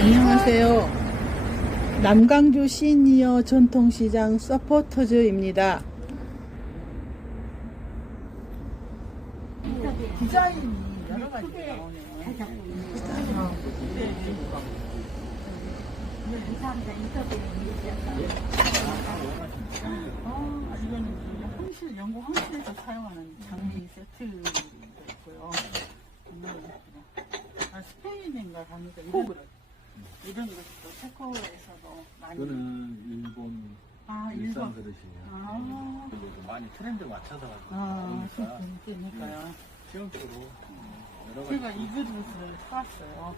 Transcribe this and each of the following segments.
안녕하세요. 남강주 시니어 전통시장 서포터즈입니다. 디자인이 여러 가지가 나오네요. 아, 이거는 그 황실, 영국 황실에서 사용하는 장미 세트도 있고요. 정말 예쁘다. 아, 갑니다. 이런, 이런 것도 체코에서도 많이. 이거는 일본 아, 일산 일본. 그릇이에요. 아, 그리고 많이 트렌드 맞춰서 가지고 아, 그러니까 그러니까요. 시험적으로 여러 가지 제가 이 그릇을 사왔어요.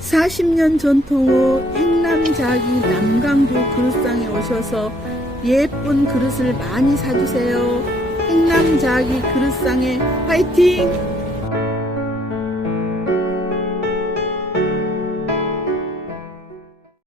(40년) 전통의 행남자기 남강주 그릇상에 오셔서 예쁜 그릇을 많이 사주세요 행남자기 그릇상에 화이팅!